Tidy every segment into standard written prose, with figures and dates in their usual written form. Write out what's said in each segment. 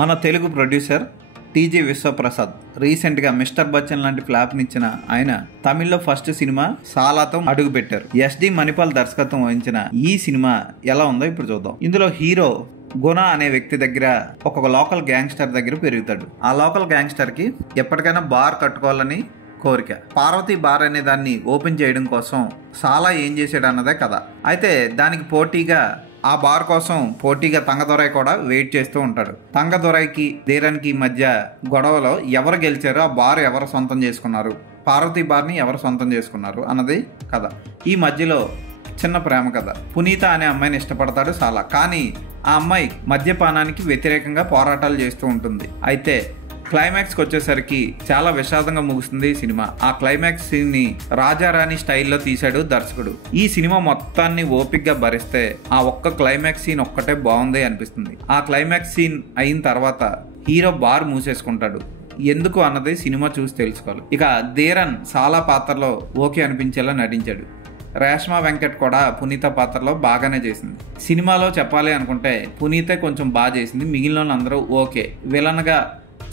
మన Telugu producer TG Vishwaprasad రీసెంట్గా mister Bachchan లాంటి ఫ్లాప్నిచ్చిన ఆయన తమిళ్లో ఫస్ట్ సినిమా సాలాతో అడుగుపెట్టారు. ఎస్డి మణిపాల్ దర్శకత్వం వహించిన ఈ సినిమా ఎలా ఉందో ఇప్పుడు చూద్దాం. ఇందులో హీరో గుణ అనే వ్యక్తి దగ్గర ఒక లోకల్ గ్యాంగ్స్టర్ దగ్గర పెరుగుతాడు. ఆ లోకల్ గ్యాంగ్స్టర్కి ఎప్పటికైనా బార్ కట్టుకోవాలని కోరిక. పార్వతీ బార్ అనే దాన్ని ఓపెన్ చేయడం కోసం సాలా ఏం చేశాడు అన్నదే కథ. అయితే దానికి పోటీగా ఆ బార్ కోసం పోటీగా తంగదొరై కూడా వెయిట్ చేస్తూ ఉంటాడు. తంగదొరైకి ధీరన్కి మధ్య గొడవలో ఎవరు గెలిచారో, ఆ బార్ ఎవరు సొంతం చేసుకున్నారు, పార్వతీ బార్ని ఎవరు సొంతం చేసుకున్నారు అన్నది కథ. ఈ మధ్యలో చిన్న ప్రేమ కథ. పునీత అనే అమ్మాయిని ఇష్టపడతాడు సాలా. కానీ ఆ అమ్మాయి మద్యపానానికి వ్యతిరేకంగా పోరాటాలు చేస్తూ ఉంటుంది. అయితే క్లైమాక్స్కి వచ్చేసరికి చాలా విషాదంగా ముగుస్తుంది ఈ సినిమా. ఆ క్లైమాక్స్ సీన్ని రాజారాణి స్టైల్లో తీశాడు దర్శకుడు. ఈ సినిమా మొత్తాన్ని ఓపిక్గా భరిస్తే ఆ ఒక్క క్లైమాక్స్ సీన్ ఒక్కటే బాగుంది అనిపిస్తుంది. ఆ క్లైమాక్స్ సీన్ అయిన తర్వాత హీరో బార్ మూసేసుకుంటాడు. ఎందుకు అన్నది సినిమా చూసి తెలుసుకోవాలి. ఇక ధీరన్ సాలా పాత్రలో ఓకే అనిపించేలా నటించాడు. రేష్మా వెంకట్ కూడా పునీత పాత్రలో బాగానే చేసింది. సినిమాలో చెప్పాలి అనుకుంటే పునీతే కొంచెం బాగా చేసింది, మిగిలిన అందరూ ఓకే. విలన్గా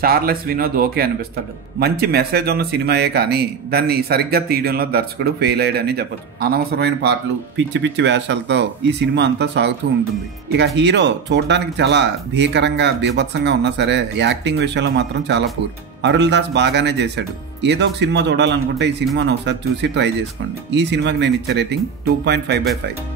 చార్లెస్ వినోద్ ఓకే అనిపిస్తాడు. మంచి మెసేజ్ ఉన్న సినిమాయే కానీ దాన్ని సరిగ్గా తీయడంలో దర్శకుడు ఫెయిల్ అయ్యాడని చెప్పచ్చు. అనవసరమైన పాటలు, పిచ్చి పిచ్చి వేషాలతో ఈ సినిమా అంతా సాగుతూ ఉంటుంది. ఇక హీరో చూడడానికి చాలా భీకరంగా బీభత్సంగా ఉన్నా సరే యాక్టింగ్ విషయంలో మాత్రం చాలా పూర్. అరుల్ దాస్ బాగానే చేశాడు. ఏదో ఒక సినిమా చూడాలనుకుంటే ఈ సినిమాను ఒకసారి చూసి ట్రై చేసుకోండి. ఈ సినిమాకి నేను ఇచ్చే రేటింగ్ 2.5/5.